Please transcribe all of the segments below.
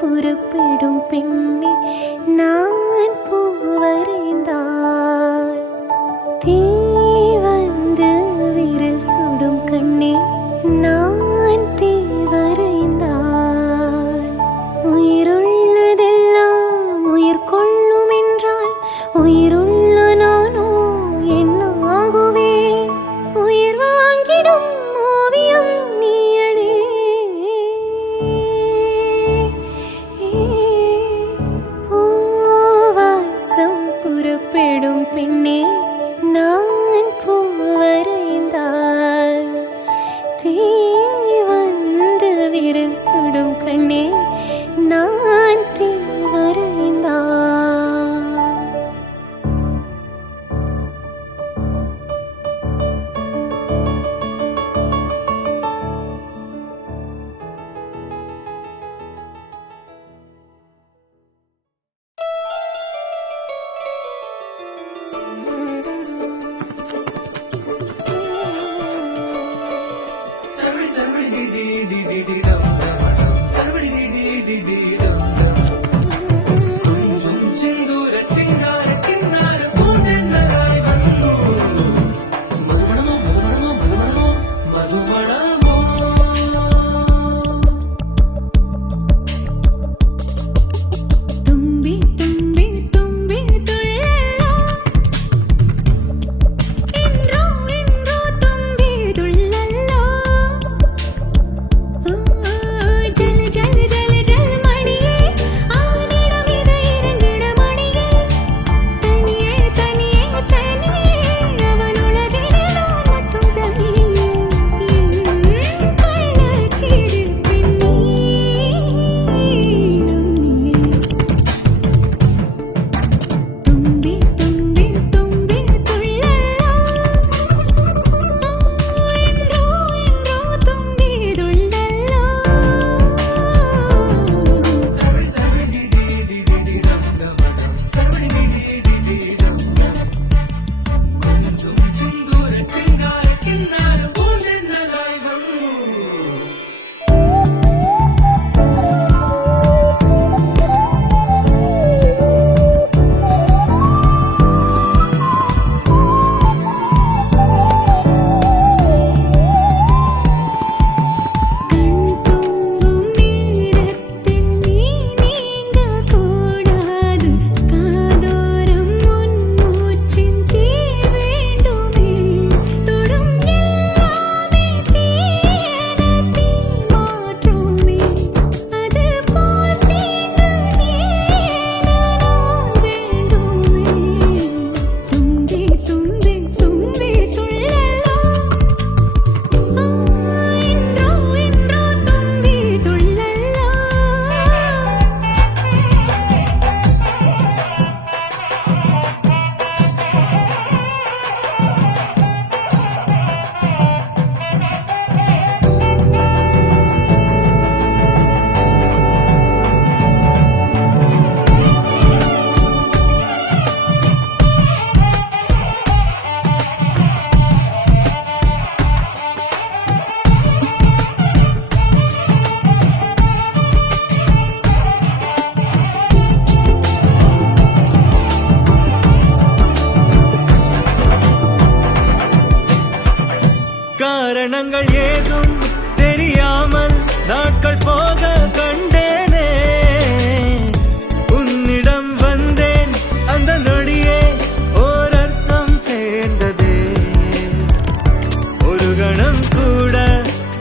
புறப்படும் பெண்ணே நான் பூவரைந்தால் தீ வந்து விரல் சுடும் கண்ணே நான் தீ வரைந்தால் உயிருள்ளதெல்லாம் உயிர் கொள்ளும் என்றால் உயிருள்ள நானோ என்ன ஆகுவேன்? உயிர் வாங்கிடும் ஓவியம் நீயடே. பூவாசம் புறப்படும் பெண்ணே நான் பூவரைந்தால் தீ வந்து விரல் சுடும் கண்ணே நான் தீ வரைந்தால். காரணங்கள் ஏதும் தெரியாமல் நாட்கள் போக கண்டேனே. உன்னிடம் வந்தேன் அந்த நொடியே ஓர் அர்த்தம் சேர்ந்ததே. ஒரு கணம் கூட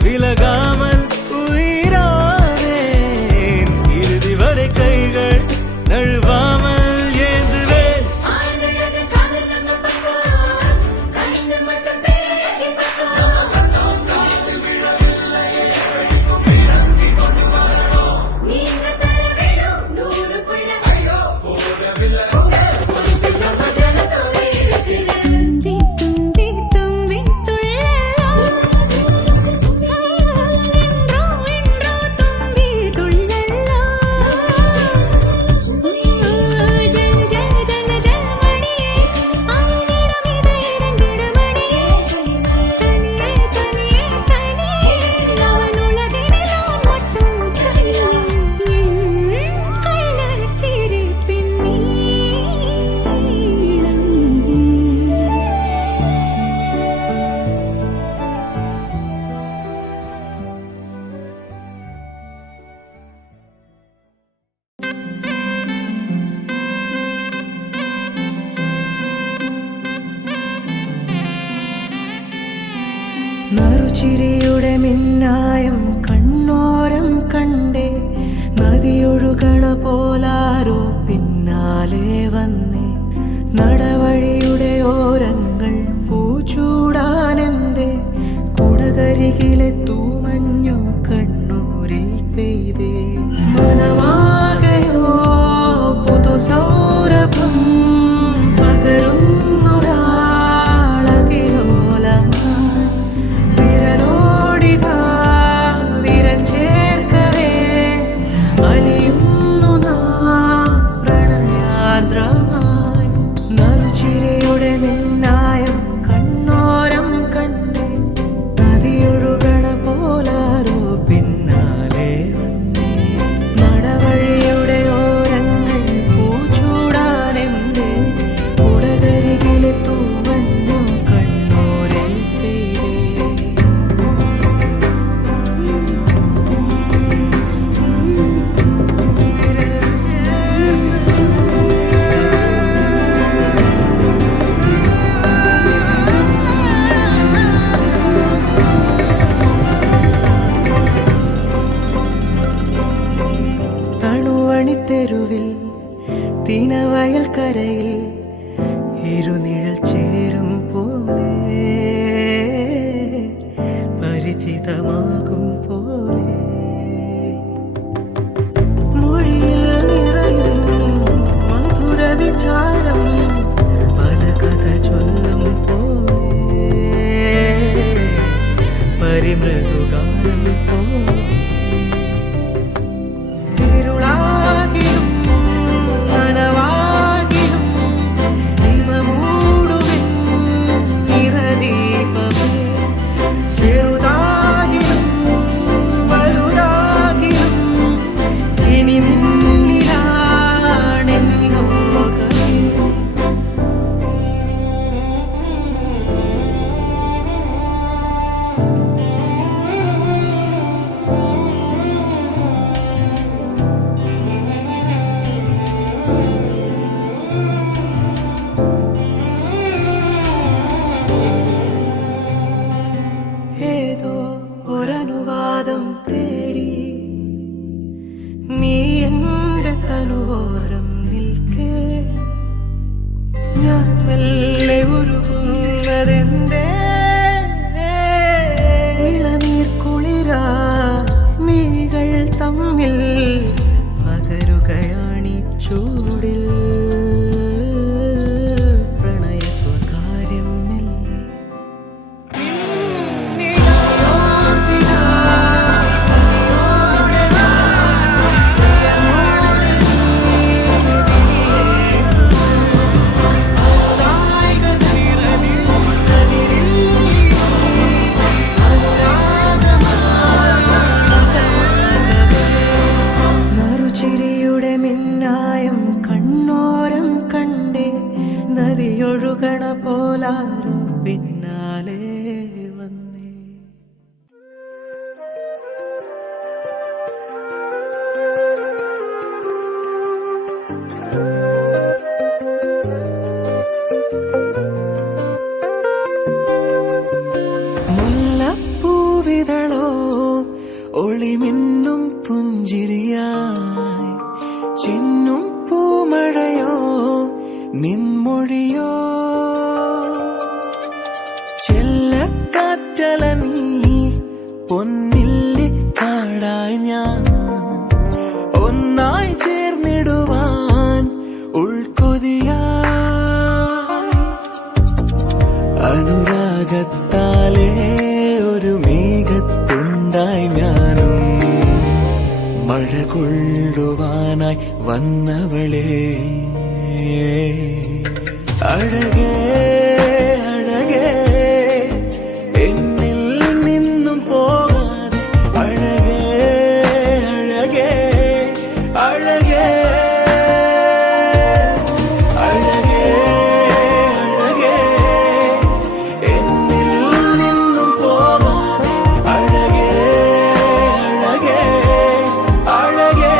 விலகாமல் உயிரானேன். இறுதி வரை கைகள் நழுவாமல் ஏந்துவேன். മിന്നായം കണ്ണോരം കണ്ടേ, നദിയൊഴുകണ പോലാരോ പിന്നാലെ വന്നേ. നടവഴിയുടെ ഓരങ്ങൾ പൂച്ചൂടാനെന്തേ, കുടകരികിലെ തൂമഞ്ഞു കണ്ണൂരിൽ പെയ്തേ. മനമാകയോ പുതുസൗരഭം പകരുന്നൊരാളതിരോലമായി, വിരലോടിതാ വിരൽ ചേർക്കവേ അലിയുന്നു നാം പ്രണയാർദ്രമായി. നറുചിരിയുടെ മിന്നായം കണ്ണോരം കണ്ടേ, നദിയൊഴുകണ പോലാരോ പിന്നാലെ വന്നേ. നടവഴിയുടെ ഓരങ്ങൾ പൂച്ചൂടാനെന്തേ, കുടകരികിലെ തൂമഞ്ഞു കണ്ണൂരിൽ പെയ്തേ. തണുവണിത്തെരുവിൽ തിനവയൽ കരയിൽ ഇരുനിഴൽ ചേരും പോലെ, പരിചിതമാകും പോലെ, മൊഴിയിൽ നിറയും മധുര വിചാരം പല കഥ ചൊല്ലും പോലെ, പരിമൃദുഗാനം പോലെ. ഇരുളാകിലും നനവാകിലും ഹിമമൂടുമെൻ നിറദീപമേ, ചെറുതാകിലും വലുതാകിലും ഇനി നിന്നിലാണെൻ ലോകമേ. ഏതോ ഒരനുവാദം തേടി നീ എൻ്റെ തനുവോരം നിൽക്കേ, ഞാൻ മെല്ലെ ഉരുകുന്നതെന്തേ. ഇളനീർ കുളിരാ മിഴികൾ തമ്മിൽ പകരുകയാണീ ചൂടിൽ, പ്രണയ സ്വകാര്യം മെല്ലെ. നറുചിരിയുടെ മിന്നായം കണ്ണോരം കണ്ടേ, നദിയൊഴുകണ പോലാരോ പിന്നാലെ വന്നേ. മുല്ലപ്പൂവിതളോ ഒളിമിന്നും പുഞ്ചിരിയായി, ചിന്നും പൂമഴയോ നിൻമൊഴിയോ, ചെല്ലക്കാറ്റല നീ പൊന്നില്ലി കാടായി ഞാൻ, ഒന്നായി ചേർന്നിടുവാൻ ഉൾക്കൊതിയായി. അനുരാഗത്താലേ ഒരു മേഘത്തുണ്ടായി ഞാനും, മഴ കൊള്ളുവാനായി വന്നവളേ. അഴകേ അഴകേ എന്നിൽ നിന്നും പോകാതെ, അഴകേ അഴകേ അഴകേ അഴകേ അഴകേ എന്നിൽ നിന്നും പോകാതെ, അഴകേ അഴകേ അഴകേ.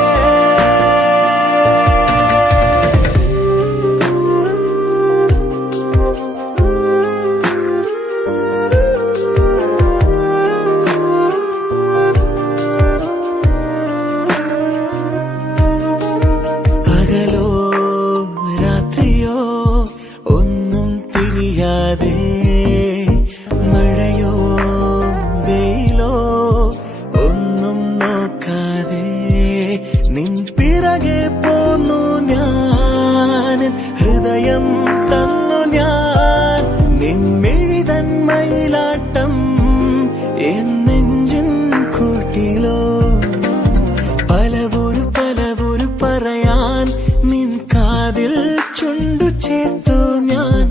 അഴകെ പോന്നു ഞാൻ, ഹൃദയം തന്നു ഞാൻ, നിൻമിഴിതൻ മയിലാട്ടം എൻ നെഞ്ചിൻ കൂട്ടിലോ. പലവൊരു പറയാൻ നിൻ കാതിൽ ചുണ്ടു ചേർത്തു ഞാൻ,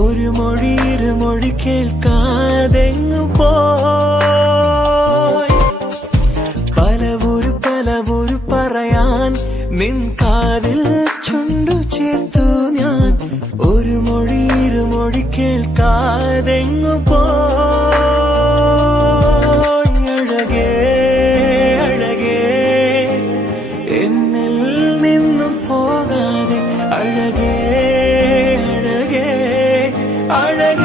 ഒരു മൊഴി ഇരുമൊഴി കേൾക്കാതെങ്ങു പോയി. പലവൊരു പറയാൻ നിൻ കാതിൽ ചുണ്ടു ചേർത്തു ഞാൻ, ഒരു മൊഴി ഇരുമൊഴി കേൾക്കാതെങ്ങു പോയി. അഴകേ അഴകേ എന്നിൽ നിന്നും പോകാതെ, അഴകേ അഴകേ അഴകേ.